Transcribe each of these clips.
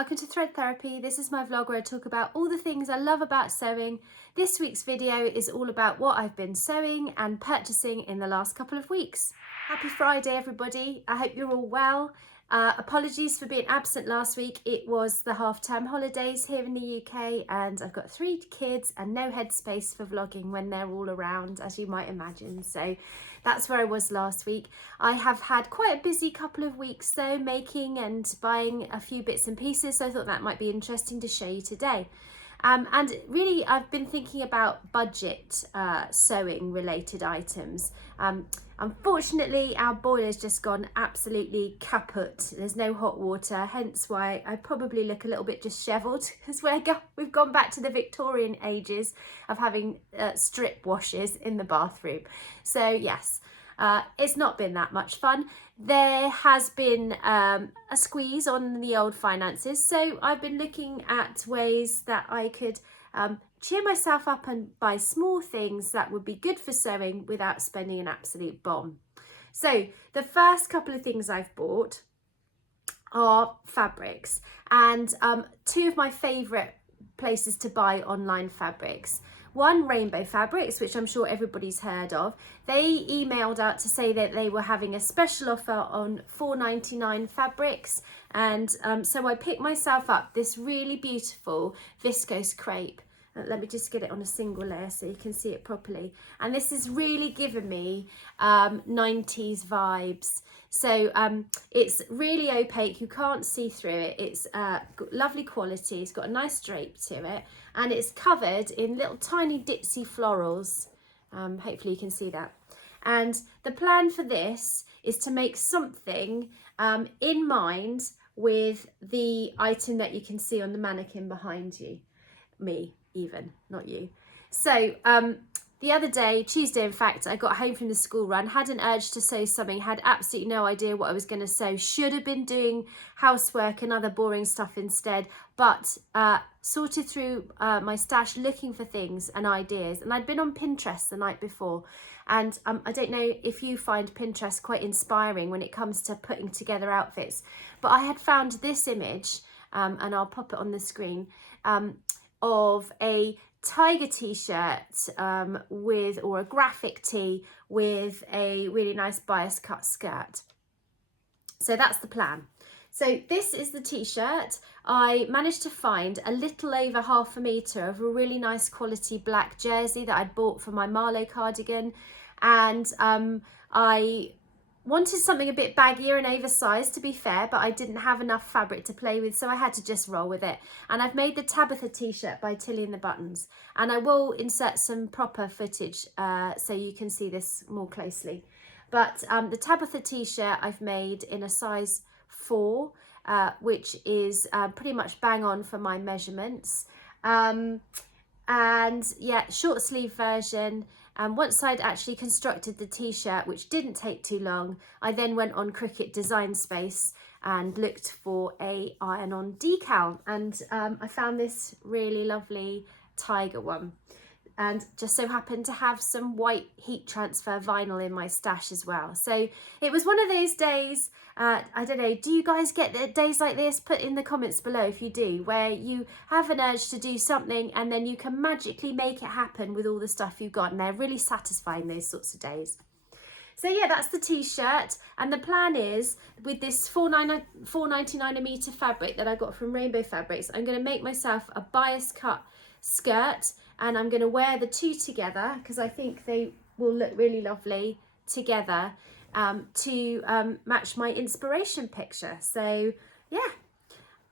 welcome to Thread Therapy. This is my vlog where I talk about all the things I love about sewing. This week's video is all about what I've been sewing and purchasing in the last couple of weeks. Happy Friday everybody, I hope you're all well. Apologies for being absent last week. It was the half-term holidays here in the UK and I've got 3 kids and no headspace for vlogging when they're all around, as you might imagine. So that's where I was last week. I have had quite a busy couple of weeks though, making and buying a few bits and pieces, so I thought that might be interesting to show you today. And really I've been thinking about budget sewing related items. Unfortunately our boiler's just gone absolutely kaput. There's no hot water, hence why I probably look a little bit dishevelled, because we've gone back to the Victorian ages of having strip washes in the bathroom. So yes, it's not been that much fun. There has been a squeeze on the old finances, so I've been looking at ways that I could cheer myself up and buy small things that would be good for sewing without spending an absolute bomb. So the first couple of things I've bought are fabrics, and 2 of my favourite places to buy online fabrics. One, Rainbow Fabrics, which I'm sure everybody's heard of. They emailed out to say that they were having a special offer on $4.99 fabrics, and so I picked myself up this really beautiful viscose crepe. Let me just get it on a single layer so you can see it properly. And this has really given me 90s vibes. So it's really opaque, you can't see through it. It's got lovely quality, it's got a nice drape to it, and it's covered in little tiny ditsy florals. Hopefully you can see that. And the plan for this is to make something in mind with the item that you can see on the mannequin behind you. Me, even, not you. So the other day, Tuesday in fact, I got home from the school run, had an urge to sew something, had absolutely no idea what I was going to sew, should have been doing housework and other boring stuff instead, but sorted through my stash looking for things and ideas. And I'd been on Pinterest the night before, and I don't know if you find Pinterest quite inspiring when it comes to putting together outfits, but I had found this image, and I'll pop it on the screen, of a tiger t-shirt or a graphic tee with a really nice bias cut skirt. So that's the plan. So this is the t-shirt. I managed to find a little over 1/2 metre of a really nice quality black jersey that I'd bought for my Marlowe cardigan, and I wanted something a bit baggier and oversized, to be fair, but I didn't have enough fabric to play with, so I had to just roll with it. And I've made the Tabitha t-shirt by Tilly and the Buttons, and I will insert some proper footage so you can see this more closely. But the Tabitha t-shirt I've made in a size 4, which is pretty much bang on for my measurements. And yeah, short sleeve version. And once I'd actually constructed the t-shirt, which didn't take too long, I then went on Cricut Design Space and looked for a iron-on decal, and I found this really lovely tiger one, and just so happened to have some white heat transfer vinyl in my stash as well. So it was one of those days, I don't know, do you guys get days like this? Put in the comments below if you do, where you have an urge to do something and then you can magically make it happen with all the stuff you've got, and they're really satisfying, those sorts of days. So yeah, that's the t-shirt, and the plan is, with this $4.99 a metre fabric that I got from Rainbow Fabrics, I'm going to make myself a bias cut skirt, and I'm going to wear the 2 together because I think they will look really lovely together to match my inspiration picture. So yeah,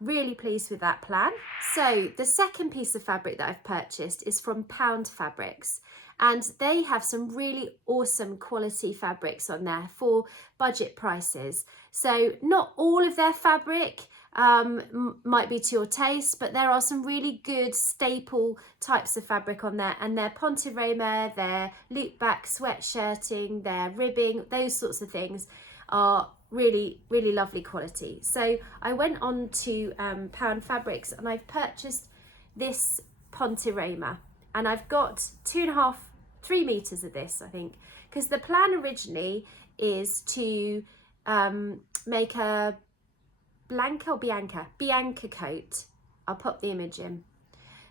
really pleased with that plan. So the second piece of fabric that I've purchased is from Pound Fabrics, and they have some really awesome quality fabrics on there for budget prices. So not all of their fabric might be to your taste, but there are some really good staple types of fabric on there, and their Ponte Roma, their loop back sweatshirting, their ribbing, those sorts of things are really lovely quality. So I went on to Pound Fabrics and I've purchased this Ponte Roma, and I've got 2.5-3 meters of this, I think, because the plan originally is to make a Bianca coat. I'll pop the image in.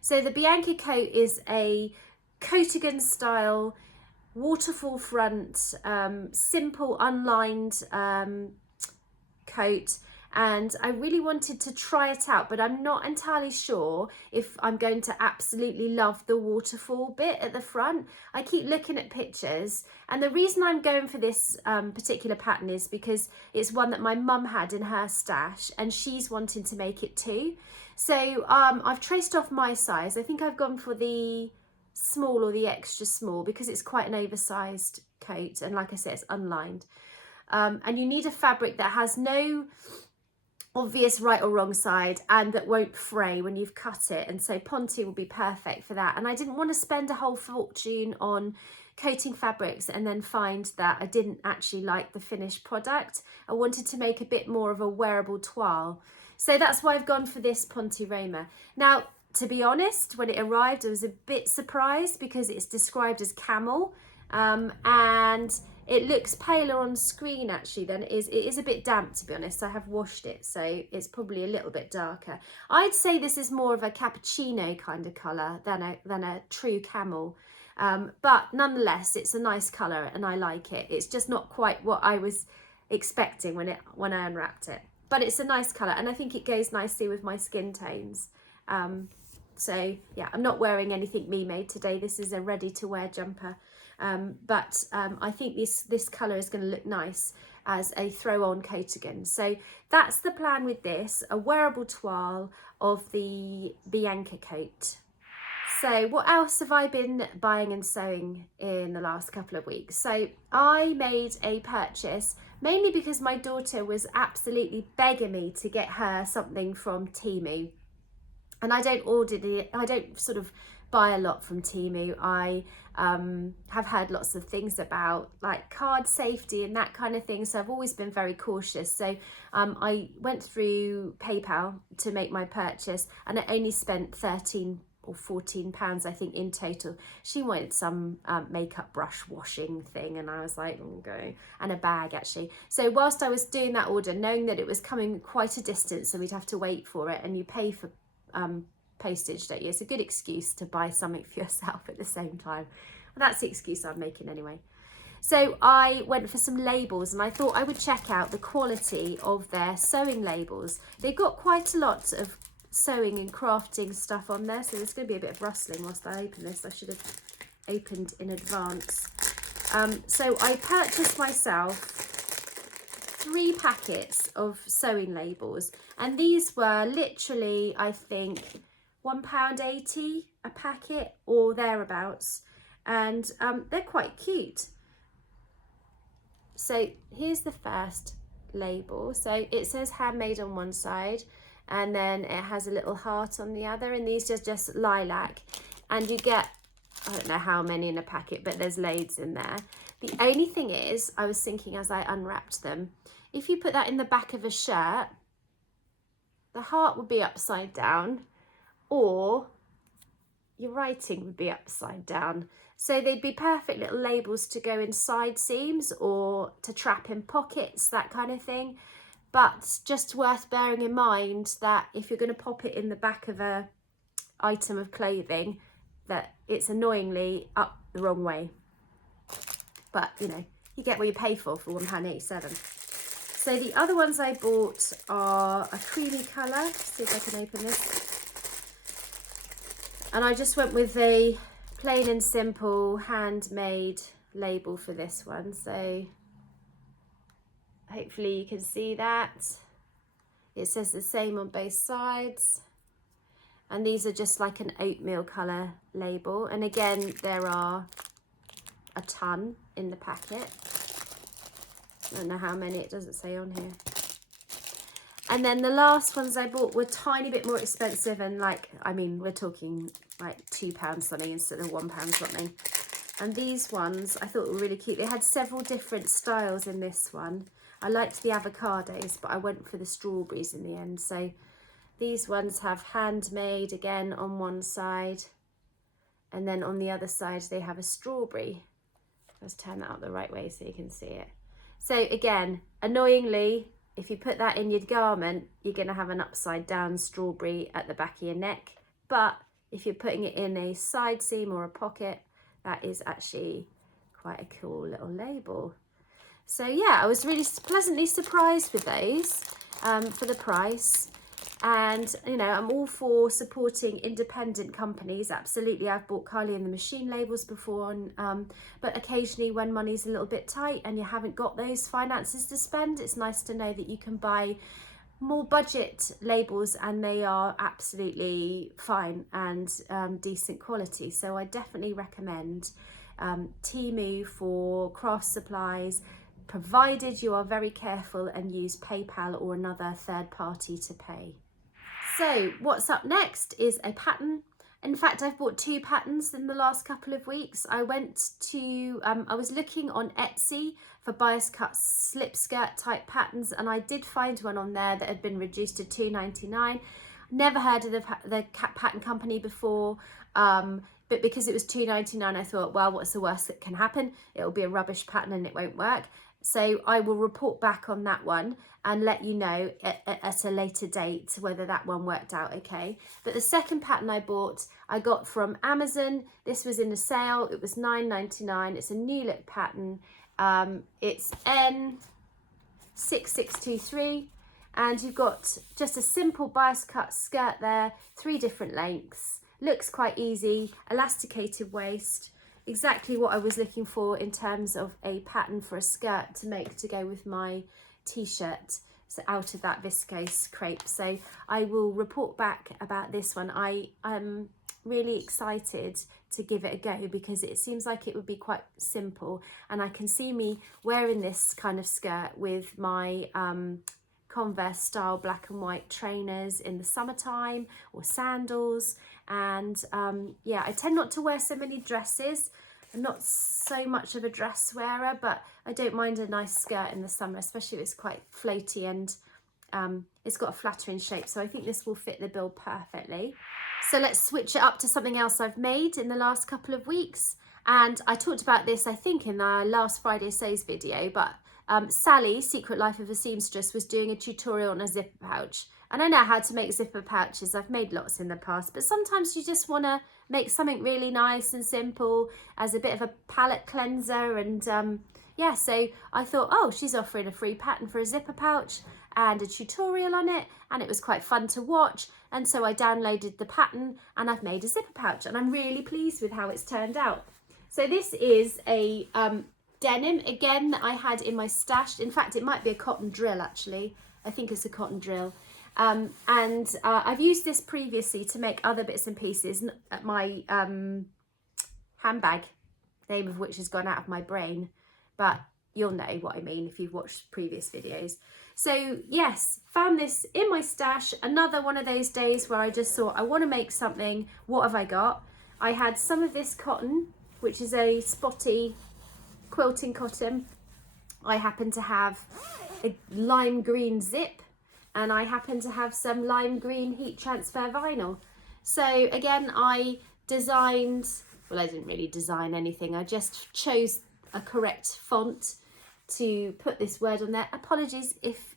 So the Bianca coat is a coatigan style waterfall front, simple unlined coat, and I really wanted to try it out, but I'm not entirely sure if I'm going to absolutely love the waterfall bit at the front. I keep looking at pictures, and the reason I'm going for this particular pattern is because it's one that my mum had in her stash and she's wanting to make it too. So I've traced off my size. I think I've gone for the small or the extra small because it's quite an oversized coat, and like I said, it's unlined. And you need a fabric that has no obvious right or wrong side and that won't fray when you've cut it, and so Ponte will be perfect for that. And I didn't want to spend a whole fortune on coating fabrics and then find that I didn't actually like the finished product. I wanted to make a bit more of a wearable toile, so that's why I've gone for this Ponte Roma. Now, to be honest, when it arrived I was a bit surprised because it's described as camel, and it looks paler on screen actually than it is. It is a bit damp, to be honest. I have washed it, so it's probably a little bit darker. I'd say this is more of a cappuccino kind of colour than a true camel. But nonetheless, it's a nice colour and I like it. It's just not quite what I was expecting when I unwrapped it. But it's a nice colour and I think it goes nicely with my skin tones. So yeah, I'm not wearing anything me made today. This is a ready to wear jumper. But I think this colour is going to look nice as a throw-on coatigan. So that's the plan with this, a wearable toile of the Bianca coat. So what else have I been buying and sewing in the last couple of weeks? So I made a purchase mainly because my daughter was absolutely begging me to get her something from Temu. And I don't sort of buy a lot from Temu. I have heard lots of things about like card safety and that kind of thing, so I've always been very cautious. So I went through PayPal to make my purchase and I only spent £13 or £14 I think in total. She wanted some makeup brush washing thing and I was like, okay, and a bag actually. So whilst I was doing that order, knowing that it was coming quite a distance so we'd have to wait for it, and you pay for postage, don't you? It's a good excuse to buy something for yourself at the same time. Well, that's the excuse I'm making anyway. So I went for some labels and I thought I would check out the quality of their sewing labels. They've got quite a lot of sewing and crafting stuff on there, so there's going to be a bit of rustling whilst I open this. I should have opened in advance. So I purchased myself 3 packets of sewing labels, and these were literally, I think, £1.80 a packet or thereabouts, and they're quite cute. So here's the first label. So it says handmade on one side and then it has a little heart on the other, and these are just lilac, and you get, I don't know how many in a packet, but there's loads in there. The only thing is, I was thinking as I unwrapped them, if you put that in the back of a shirt, the heart would be upside down or your writing would be upside down. So they'd be perfect little labels to go in side seams or to trap in pockets, that kind of thing. But just worth bearing in mind that if you're going to pop it in the back of a item of clothing, that it's annoyingly up the wrong way. But you know, you get what you pay for £1.87. So the other ones I bought are a creamy colour. Let's see if I can open this. And I just went with a plain and simple handmade label for this one. So hopefully you can see that. It says the same on both sides. And these are just like an oatmeal colour label. And again, there are a ton in the packet. I don't know how many, it doesn't say on here. And then the last ones I bought were a tiny bit more expensive, and like, I mean, we're talking like £2 something instead of £1 something. And these ones I thought were really cute. They had several different styles in this one. I liked the avocados, but I went for the strawberries in the end. So these ones have handmade again on one side, and then on the other side they have a strawberry. Let's turn that up the right way so you can see it. So again, annoyingly, if you put that in your garment, you're going to have an upside down strawberry at the back of your neck. But if you're putting it in a side seam or a pocket, that is actually quite a cool little label. So yeah, I was really pleasantly surprised with those for the price. And, you know, I'm all for supporting independent companies. Absolutely. I've bought Kylie and the Machine labels before. And, but occasionally when money's a little bit tight and you haven't got those finances to spend, it's nice to know that you can buy more budget labels and they are absolutely fine and decent quality. So I definitely recommend Temu for craft supplies, provided you are very careful and use PayPal or another third party to pay. So what's up next is a pattern. In fact, I've bought 2 patterns in the last couple of weeks. I went to, I was looking on Etsy for bias cut slip skirt type patterns, and I did find one on there that had been reduced to $2.99. Never heard of the pattern company before, but because it was $2.99, I thought, well, what's the worst that can happen? It'll be a rubbish pattern and it won't work. So I will report back on that one and let you know at a later date whether that one worked out okay. But the second pattern I bought, I got from Amazon. This was in a sale. It was $9.99. It's a Newlook pattern. It's N6623. And you've got just a simple bias cut skirt there, 3 different lengths. Looks quite easy, elasticated waist. Exactly what I was looking for in terms of a pattern for a skirt to make to go with my t-shirt, so out of that viscose crepe. So I will report back about this one. I am really excited to give it a go because it seems like it would be quite simple, and I can see me wearing this kind of skirt with my Converse style black and white trainers in the summertime, or sandals. And yeah, I tend not to wear so many dresses. I'm not so much of a dress wearer, but I don't mind a nice skirt in the summer, especially if it's quite floaty and it's got a flattering shape. So I think this will fit the bill perfectly. So let's switch it up to something else I've made in the last couple of weeks. And I talked about this, I think, in the last Friday Sews video, but Sally, Secret Life of a Seamstress, was doing a tutorial on a zipper pouch. And I know how to make zipper pouches. I've made lots in the past, but sometimes you just want to make something really nice and simple as a bit of a palette cleanser. And yeah, so I thought, oh, she's offering a free pattern for a zipper pouch and a tutorial on it, and it was quite fun to watch. And so I downloaded the pattern and I've made a zipper pouch, and I'm really pleased with how it's turned out. So this is a denim, again, that I had in my stash. In fact, it might be a cotton drill, actually. I think it's a cotton drill. I've used this previously to make other bits and pieces. My handbag, name of which has gone out of my brain, but you'll know what I mean if you've watched previous videos. So yes, found this in my stash. Another one of those days where I just thought, I want to make something. What have I got? I had some of this cotton, which is a spotty quilting cotton. I happen to have a lime green zip, and I happen to have some lime green heat transfer vinyl. So again, I designed, well, I didn't really design anything. I just chose a correct font to put this word on there. Apologies if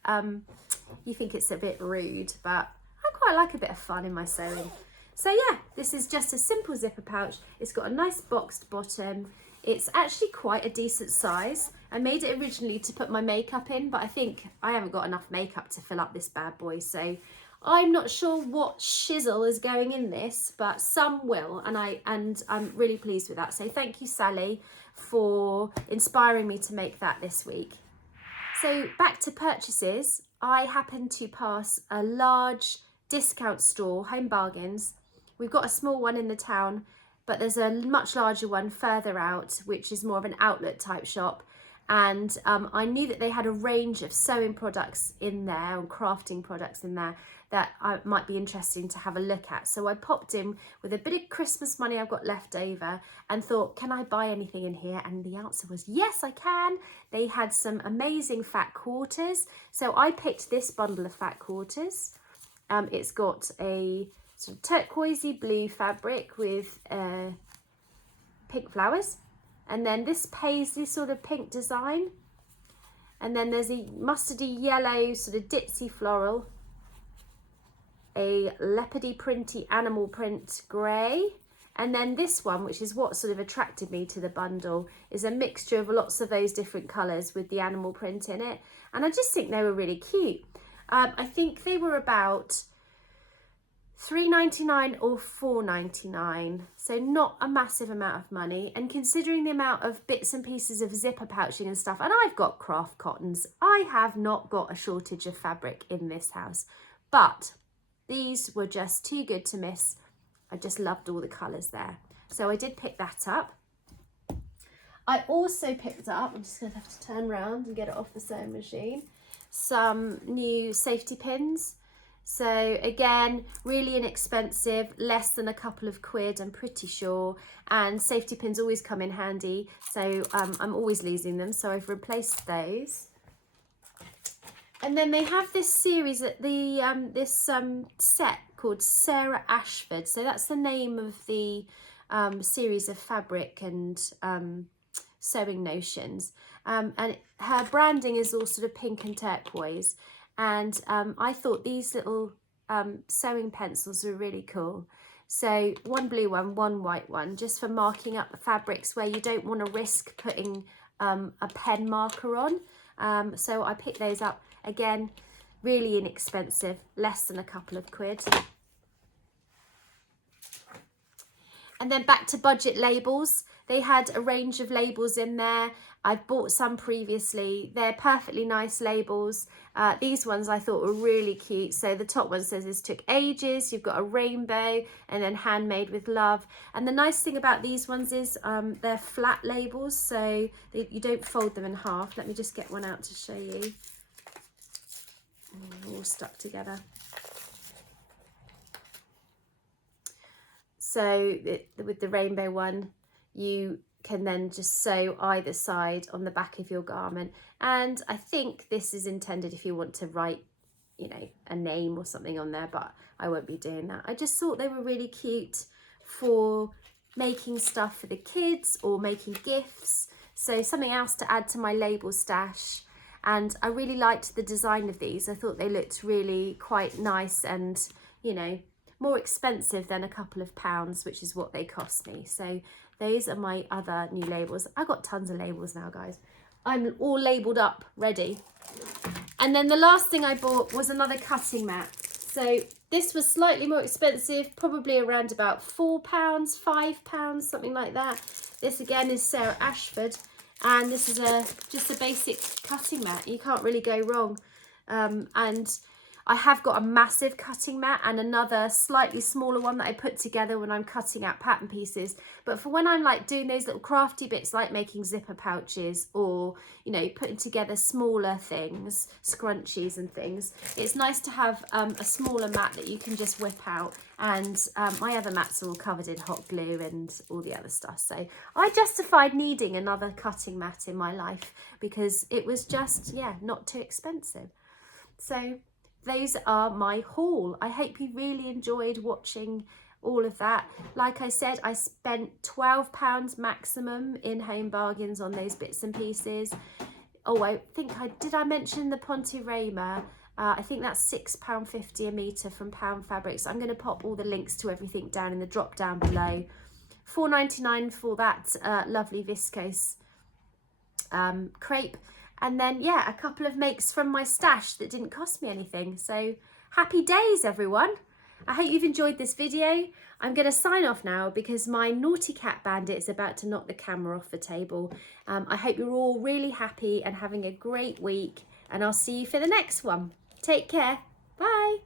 you think it's a bit rude, but I quite like a bit of fun in my sewing. So yeah, this is just a simple zipper pouch. It's got a nice boxed bottom. It's actually quite a decent size. I made it originally to put my makeup in, but I think I haven't got enough makeup to fill up this bad boy. So I'm not sure what shizzle is going in this, but some will, and I'm really pleased with that. So thank you, Sally, for inspiring me to make that this week. So back to purchases. I happened to pass a large discount store, Home Bargains. We've got a small one in the town, but there's a much larger one further out, which is more of an outlet type shop. And I knew that they had a range of sewing products in there and crafting products in there that might be interesting to have a look at. So I popped in with a bit of Christmas money I've got left over and thought, can I buy anything in here? And the answer was yes, I can. They had some amazing fat quarters. So I picked this bundle of fat quarters. It's got a sort of turquoisey blue fabric with pink flowers. And then this paisley sort of pink design. And then there's a mustardy yellow sort of ditzy floral, a leopardy printy animal print grey, and then this one, which is what sort of attracted me to the bundle, is a mixture of lots of those different colours with the animal print in it, and I just think they were really cute. I think they were about $3.99 or $4.99, so not a massive amount of money, and considering the amount of bits and pieces of zipper pouching and stuff, and I've got craft cottons, I have not got a shortage of fabric in this house, but these were just too good to miss. I just loved all the colours there, so I did pick that up. I also picked up, I'm just going to have to turn around and get it off the sewing machine, some new safety pins. So again, really inexpensive, less than a couple of quid, I'm pretty sure, and safety pins always come in handy, so I'm always losing them, so I've replaced those. And then they have this series at the set called Sarah Ashford, so that's the name of the series of fabric and sewing notions, and her branding is all sort of pink and turquoise, and I thought these little sewing pencils were really cool. So one blue one, one white one, just for marking up the fabrics where you don't want to risk putting a pen marker on. So I picked those up. Again, really inexpensive, less than a couple of quid. And then back to budget labels. They had a range of labels in there. I've bought some previously. They're perfectly nice labels. These ones I thought were really cute. So the top one says this took ages. You've got a rainbow and then handmade with love. And the nice thing about these ones is they're flat labels, so you don't fold them in half. Let me just get one out to show you. All stuck together. So with the rainbow one, you can then just sew either side on the back of your garment. And I think this is intended if you want to write, you know, a name or something on there, but I won't be doing that. I just thought they were really cute for making stuff for the kids or making gifts. So something else to add to my label stash. And I really liked the design of these. I thought they looked really quite nice and, you know, more expensive than a couple of pounds, which is what they cost me. So those are my other new labels. I got tons of labels now, guys. I'm all labelled up, ready. And then the last thing I bought was another cutting mat. So this was slightly more expensive, probably around about £4, £5, something like that. This again is Sarah Ashford. And this is just a basic cutting mat. You can't really go wrong. And I have got a massive cutting mat and another slightly smaller one that I put together when I'm cutting out pattern pieces. But for when I'm like doing those little crafty bits like making zipper pouches or, you know, putting together smaller things, scrunchies and things, it's nice to have a smaller mat that you can just whip out. And my other mats are all covered in hot glue and all the other stuff. So I justified needing another cutting mat in my life because it was just, yeah, not too expensive. So those are my haul. I hope you really enjoyed watching all of that. Like I said, I spent £12 maximum in Home Bargains on those bits and pieces. Oh, I think did I mention the Ponte Roma? I think that's £6.50 a metre from Pound Fabrics. I'm going to pop all the links to everything down in the drop down below. £4.99 for that lovely viscose crepe. And then, yeah, a couple of makes from my stash that didn't cost me anything. So happy days, everyone. I hope you've enjoyed this video. I'm going to sign off now because my naughty cat bandit is about to knock the camera off the table. I hope you're all really happy and having a great week. And I'll see you for the next one. Take care. Bye.